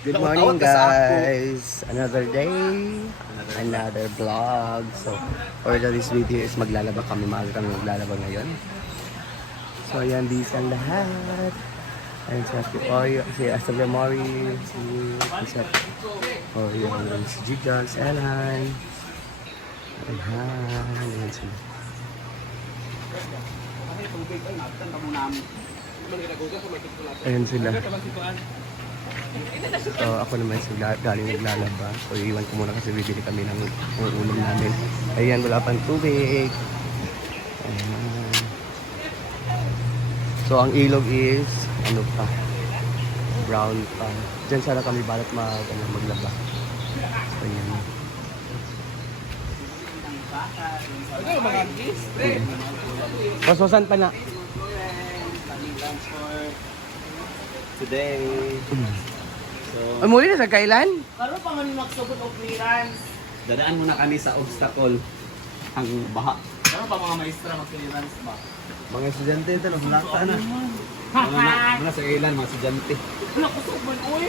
Good morning guys! Another day, another vlog. So, for this video is maglalaba kami. Maaga kami maglalaba ngayon. So, ayan, these ang lahat. Ayan si Oyo, si Astabia Mori, si Oyo, si Jigal, si Elan. Ayan sila. Ayan sila. So, ako naman sila galing naglalaba. So, iwan ko muna kasi bibili kami ng ulam namin. Ayan, wala pang tubig. Ayan. So, ang ilog is, ano pa, brown pa. Diyan sana kami balat maglaba. So, ayan. Paswasan pa na. Today. So, Muli na sa kailan? Karon pa man magsugod og clearance. dadaan muna kami sa obstacle. Ang baha. Karon pa mga maestra mag-clearance ba? Mga estudyante ito, nablakta na. Mga sa ilan, mga estudyante. Nakusog man oy.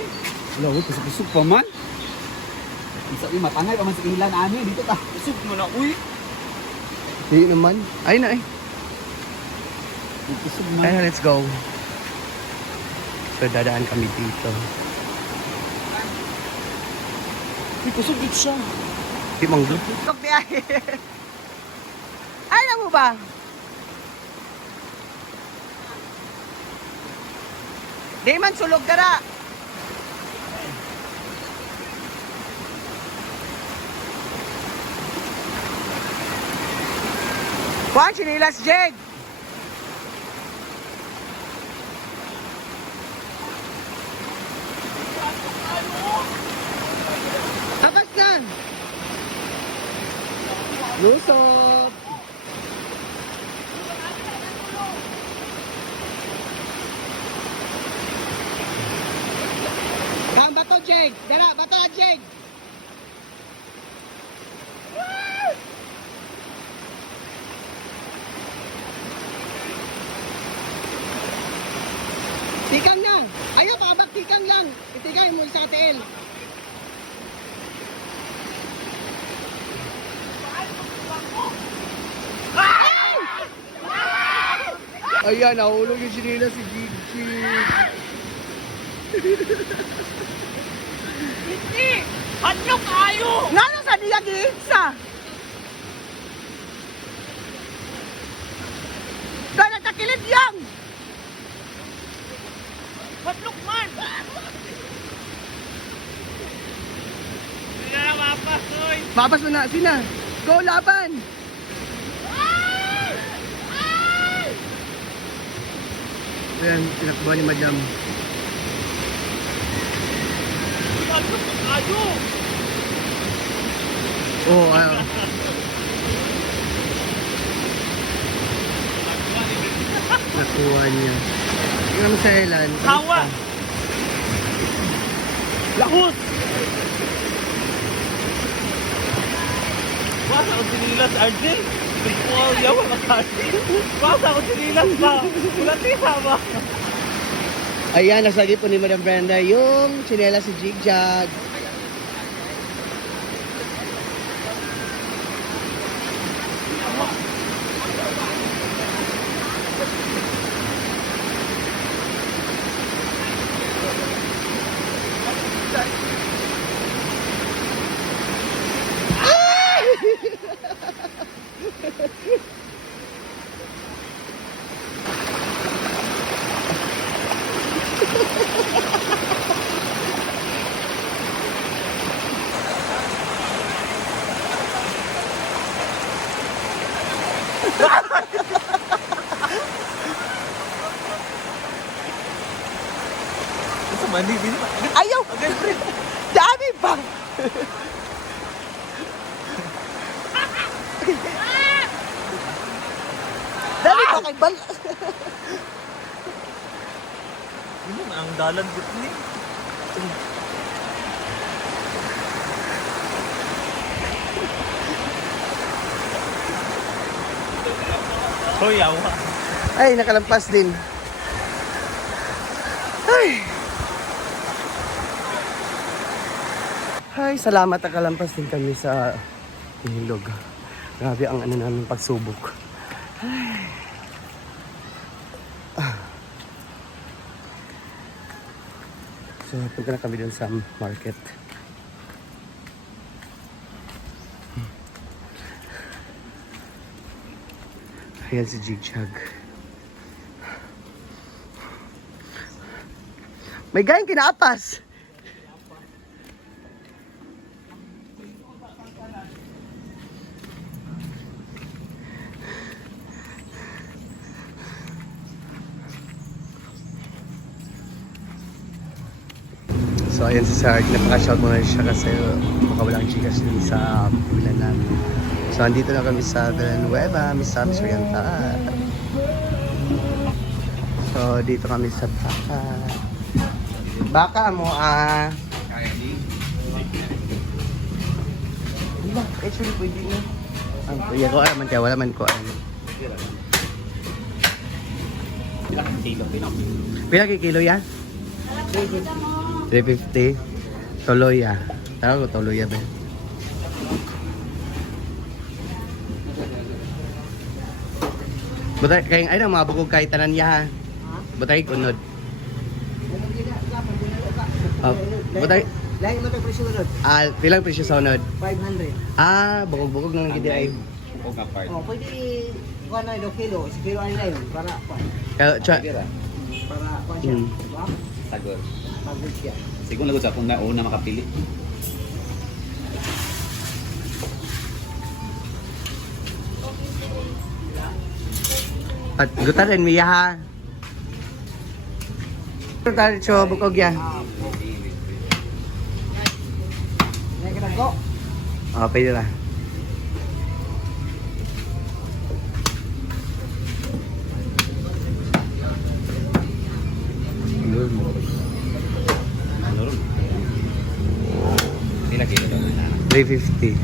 Wala, uy, kusog pa man. Sabi, matangay pa man sa ilan, ano dito ta. Kusog mo na oy. Hindi naman. Ay na eh. Kusog man. Ay, let's go. So, dadaan kami dito. Uy, kusog dito siya. Di manggo. Tok biyahe. Ay, alam mo ba? Di man sulog dara. Kuhan, sinilas, Jeg. Tapas na. Lusot! Kam bato, Jeg. Dara, bato na, Jeg. Tikang na. Ayaw, pakabak tikang lang. Itigay mo sa ATL. Ayan, nahulog yung sinila si Gigi. Hindi! Anyo kayo! Nga nung sa niya giitsa. Kaya nagtakilid yang. Batlok man! Hindi na mapas oy! Papas mo na, sina. Go, laban! Ayan, tinakbo ni Madam. Batlok kayo! Oo, ayaw. Nakuha niya. Tingnan mo sa Elan. Hawa! Lahos! Basa ko sinilas, RJ! Wow, yawa makasi! Basa ko sinilas ba? Wala tisa ba? Ayan, nasagi po ni Madam Brenda yung sinela si Jigjag. Mandi, din ba? Ayaw! Dami ba? Dali ba kay Bal? Ano na ang dalan gut ni? Hoy, awa. Ay, nakalampas din. Ay. Ay, salamat at kalampas din kami sa ilog. Grabe ang ano namin pagsubok. Ay. So, punta na kami dun sa market. Ayan si Jigjag. May gayang kinapas! So ayan si Sarge, napaka-shout mo na siya kasi baka walang chikas dun sa pilan namin. So andito na kami sa Villanueva, Misamis Oriental. So dito kami sa Baka. Baka mo Diba? Actually pwede na. Ang kuya ko man kaya wala man ko Ilang kilo, Pila kilo yan? 350. Toloya. Tawag ko toloya ba? Butay kayong ay mga bukog kahit tanan niya ha. Butay kunod. Butay Lahi mo ito presyo nun. pilang presyo sa unod? 500. Bukog-bukog na lang gid ay. O kapart. Oh, pwede kuha na 2 kilo. 1 kilo ang lahi. Para Kaya kuha siya. Mm. Diba? Sagor. Pagod siya. Siguro lagot sa kung nauna makapili. At gutarin miya ha. Gutarin siya bukog yan. Ngayon ka go. Pwede na. Ano rin? Pila kilo daw na. 350.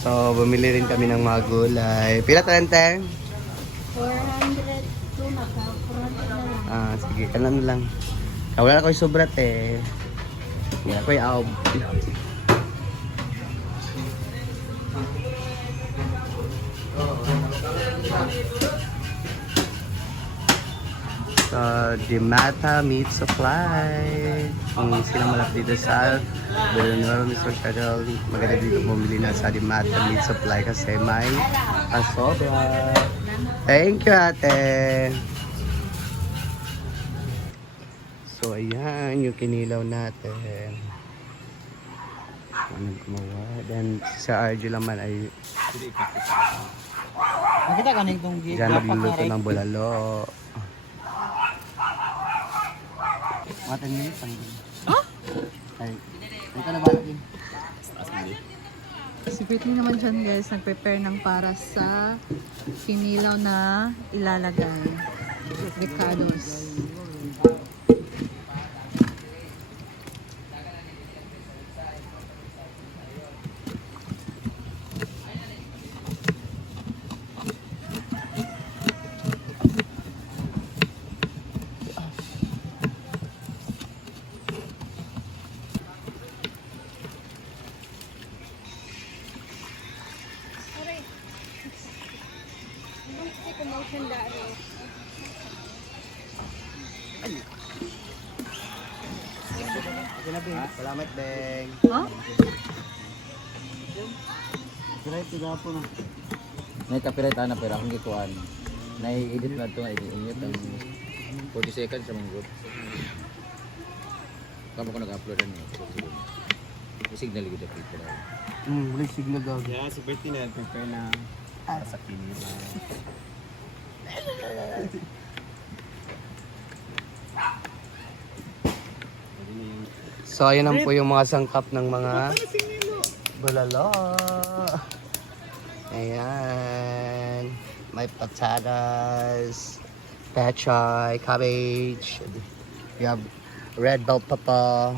So, bumili rin kami ng mga gulay. Pila talenteng? 402 maka. 400 na lang. Sige, kanan lang. Wala na ko'y sobrat eh. Wala ko'y aob. So, Dimata Meat Supply. Kung sila malapit dito sa Villanueva, Mr. Federal, maganda dito bumili na sa Dimata Meat Supply kasi may pasobra. Thank you, ate. So, ayan yung kinilaw natin. Anong gumawa? Then, sa RG naman ay Nakita ka na itong dyan magluluto ng bulalo. 10 minutes ang ay, ay ka na ba natin? Si Britney naman dyan guys, nag-prepare ng para sa kinilaw na ilalagay. Ricardo's. Okay na, Beng. Salamat, Beng. Huh? Right, tiga po na. May copyright na pero akong gituan. Nai-edit na ito, i-init ang 40 seconds sa mga group. Kamo ko nag-upload niyo. May signal gid dito pero. Wala signal daw. Yeah, si Bertie na prepare na para sa kinila. So, ayan lang po yung mga sangkap ng mga bulalo. Ayan. May patatas. pechay, cabbage. We have red bell pepper,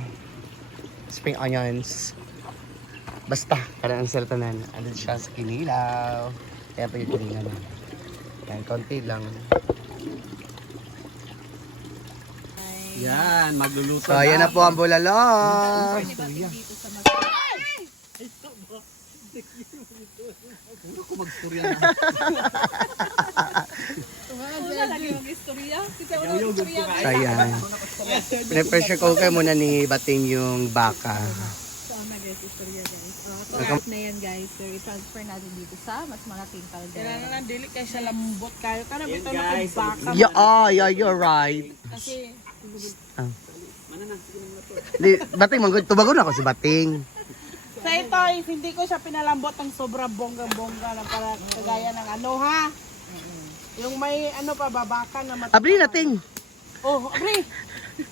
spring onions. Basta, karang ang seltanan. Andun siya sa kinilaw. Kaya pa yung kinilaw na. Yan, konti lang. Yan, magluluto So, ayan na po ang bulalo. Ako magstorya na. So, ayan. Pinapressure cooker muna ni Bating yung baka. Sama guys, istorya guys. So, lahat na yan guys. So, i-transfer natin dito sa mas malaking Kailangan caldera. na dili kay siya lambot kayo. Kana Yes, bitaw na guys. kay baka. Yeah, you're right. Kasi Di, Bating, tubagon ako si Bating. sa ito is hindi ko siya pinalambot ng sobra bongga-bongga na para kagaya ng ano ha. Yung may ano pa babaka na mat. Abli nating. Oh, abri.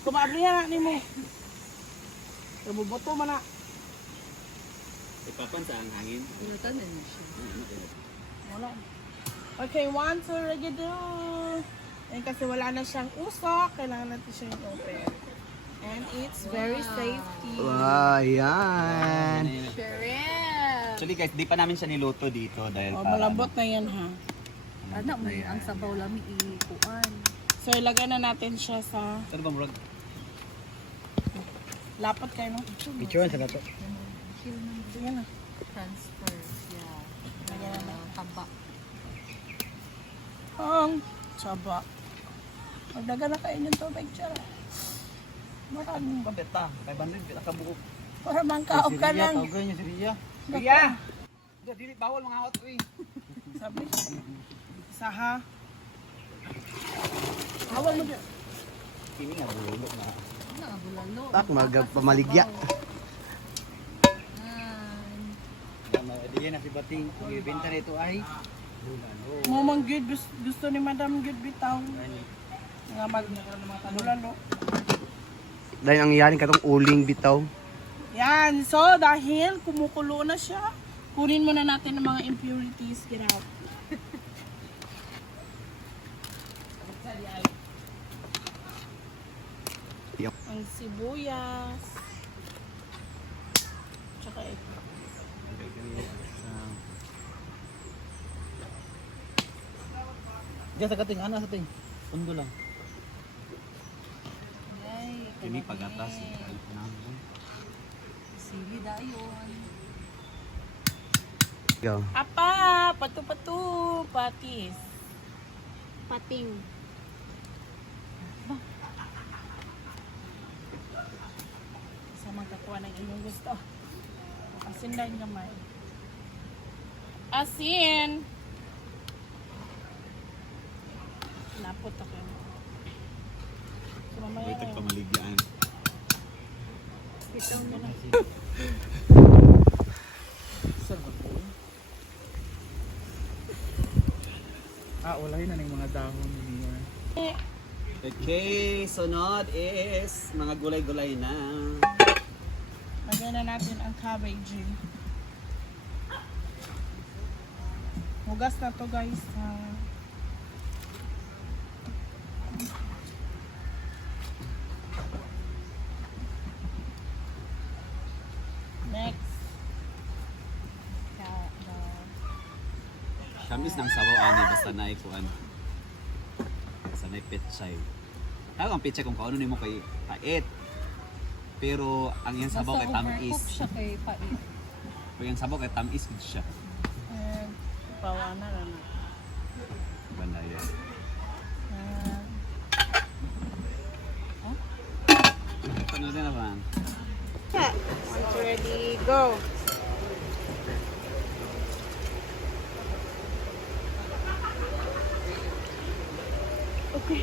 Kumabrihan na nimo. Kabuboto man na. Ipapan sa ang hangin. Lutan na niya siya. Wala. Okay, one, two, ready do. And kasi wala na siyang usok, kailangan natin siya yung open. And it's very safety. Wow, yan. Shrimp! Actually guys, di pa namin siya niluto dito dahil Oh, malambot na yan ha. Ano, may ang sabaw lang ikuan. So ilagay na natin siya sa Saan ba murag? lapot kayo no? Picture sa nato. Yan na. Transfer. Yeah. Lagyan na. Taba. Ang saba. Magdaga na kayo ng tubig siya. Maraming Pabeta, 500 pinakabuo. para mangkaog ka lang. Tawag niya si Ria. Ria! Dili bawal mga hot uy. Sabi. Isa ha. Hawal mo dyan. Kini nga bulo na. Ano, bulalo. Tak, pamaligya. Di yan na si Bating. Ibenta nito ay Momang good gusto ni Madam good bitaw. Nga bulalo. Dahil ang iyanin katong uling bitaw. Yan. So, dahil kumukulo na siya, kunin muna natin ang mga impurities. Get out. Yup. Ang sibuyas. Tsaka ito. Diyan sa kating ana sa ting. Pundo lang. Ay, Kini pagatas. sili dayon. Go. Apa, patu-patu, patis. Pating. Sa magkakuha ng inyong gusto. Asin lang naman. Asin! Napot ako. So, mamaya na yun. pamaligyan. Pitong mo na. Wala yun na ng mga dahon niya. Okay, sunod is mga gulay-gulay na. Lagyan na natin ang cabbage. Hugas na to guys. Next. Kamis ng sabaw ani basta na ikuan. Basta na pechay. Tawag ang pechay kung kaano nimo kay pait. Pero ang iyang sabaw kay tamis. Overcook siya kay pait. Kung iyang sabaw kay tamis gid siya. And pawa na lang. Banda yan. Ano din naman? Once ready, go. Okay.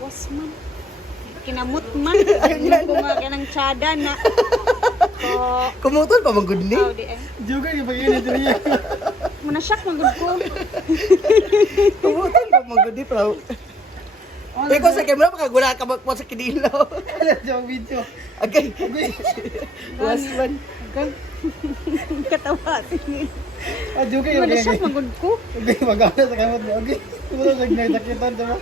Was man. Kinamot man. Ano ko nga kanang tsada na. So, Kumutol pa magud ni. di eh. Juga yung pag-init niya. Muna shock magud ko. Kumutol pa magud ni, bro. Ikaw sa camera, makagula ka magpo sa kinilaw. Sa video. Agay. Was man. Katawa sinil. Okay, Wala okay, siya okay. magod ko. Okay, mag-aala sa kamot niya. Okay. Tumulong sa gnay, sakitan, diba?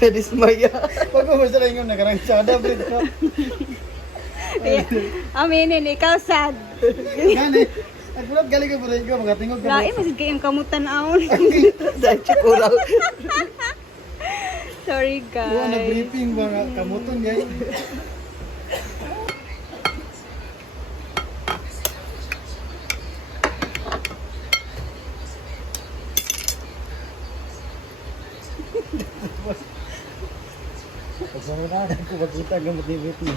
Nadismaya. Pag mo sa rin yung nakarang tsada, bro. Aminin, ikaw sad. Gani. Nagpulat galing ka po rin ko, magatingog ka. Lain, mas kayong kamutan aon. Dahil chikuraw. Sorry Buwan guys. nag-briefing ba nga kamuton, guys? Pagmamanahan ko, magkita ng motivate niya.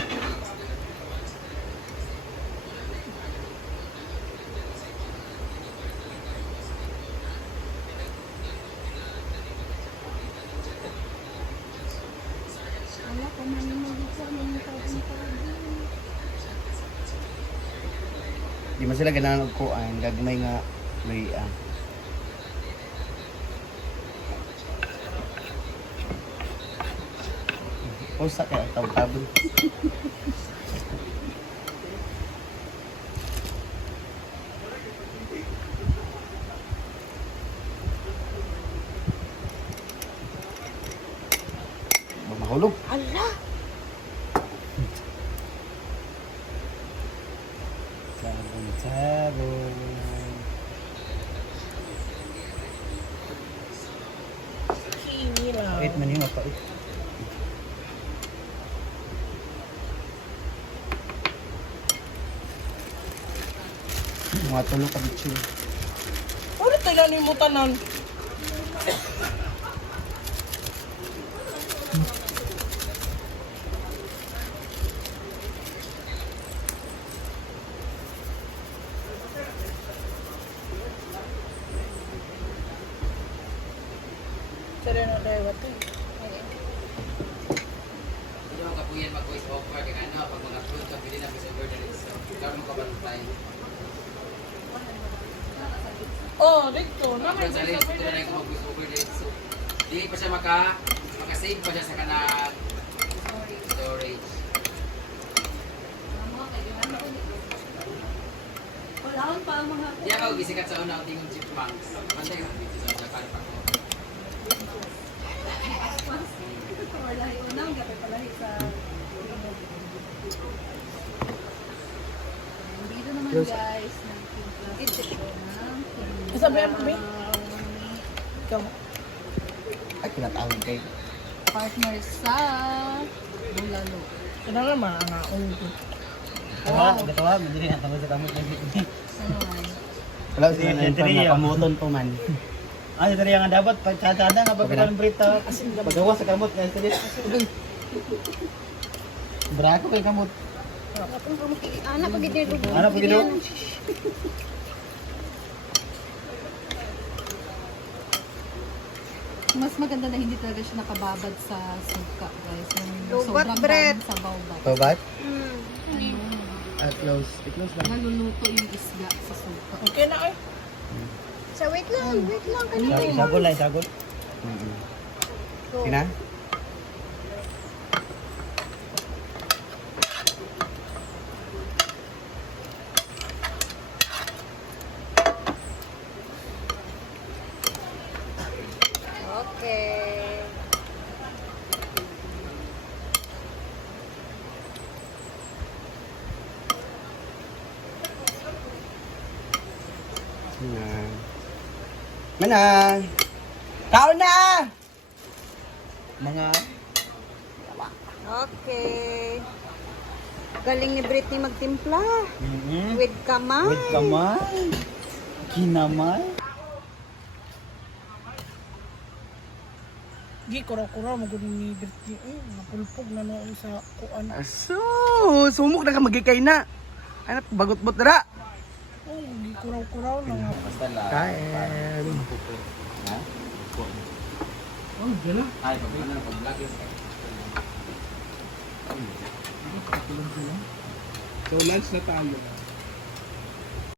Di man sila ganahan og kuan, gagmay nga luya. Usa kaya tabon. Mahulog. Allah. Sabon. Wait man yun, mapait. Mga tulo ka bitso. Ano tayo ni mo tanan? Sere na tayo ba ito? Yung kapuyan mag-voice over, kaya ano, pag mag-upload ka, pili na voice over na rin. So, gano'n ka ba ng time? Oh, dito. Upload sa list, ito na yung mag-voice over din. So, di pa siya maka-save pa siya sa kanang storage. Wala pa ang mga... Di ako gisikat sa una, tingong chipmunks. Pantay ka dito sa Japan pa ko. Wala yung unang gabi pala sa... Dito naman guys, nagtimpla ng Kasabihan mo, Bin? Ikaw. Ay, kinatawag kay. Partner sa bulalo. Kaya nga maangaon ko. Gatawa, madali na tama sa kamot ng video. Wala siya na yung pamuton po man. Ay, ito rin nga dapat, pagtsada nga, pagkakalang brita, paggawa sa kamot, guys, ito rin. Brako kay kamot. Anak pag ito Ano, pag ito? Mas maganda na hindi talaga siya nakababad sa suka, guys. Yung Lubat, sobrang Brett. daming sabaw ba? Tobat? Hmm. Close. I-close lang. Naluluto yung isda sa suka. Okay na ay. So wait lang. Kanina. Sagol lang, sagol. Sina? Okay. Manang. Manang! Tao na! Mga... Okay. Galing ni Britney magtimpla. With kamay. Wait kamay. Kinamay. Gi, kuraw-kuraw, magod ni Bertie. Napulpog na noon sa kuan. Aso! Sumok na ka magikay na. Ano, bagot-bot na. Oh, gi, kuraw-kuraw na nga. Basta lang. Kain. Ha? Oh, gano'n. Ay, pag-vlog yun. So, lunch na tayo.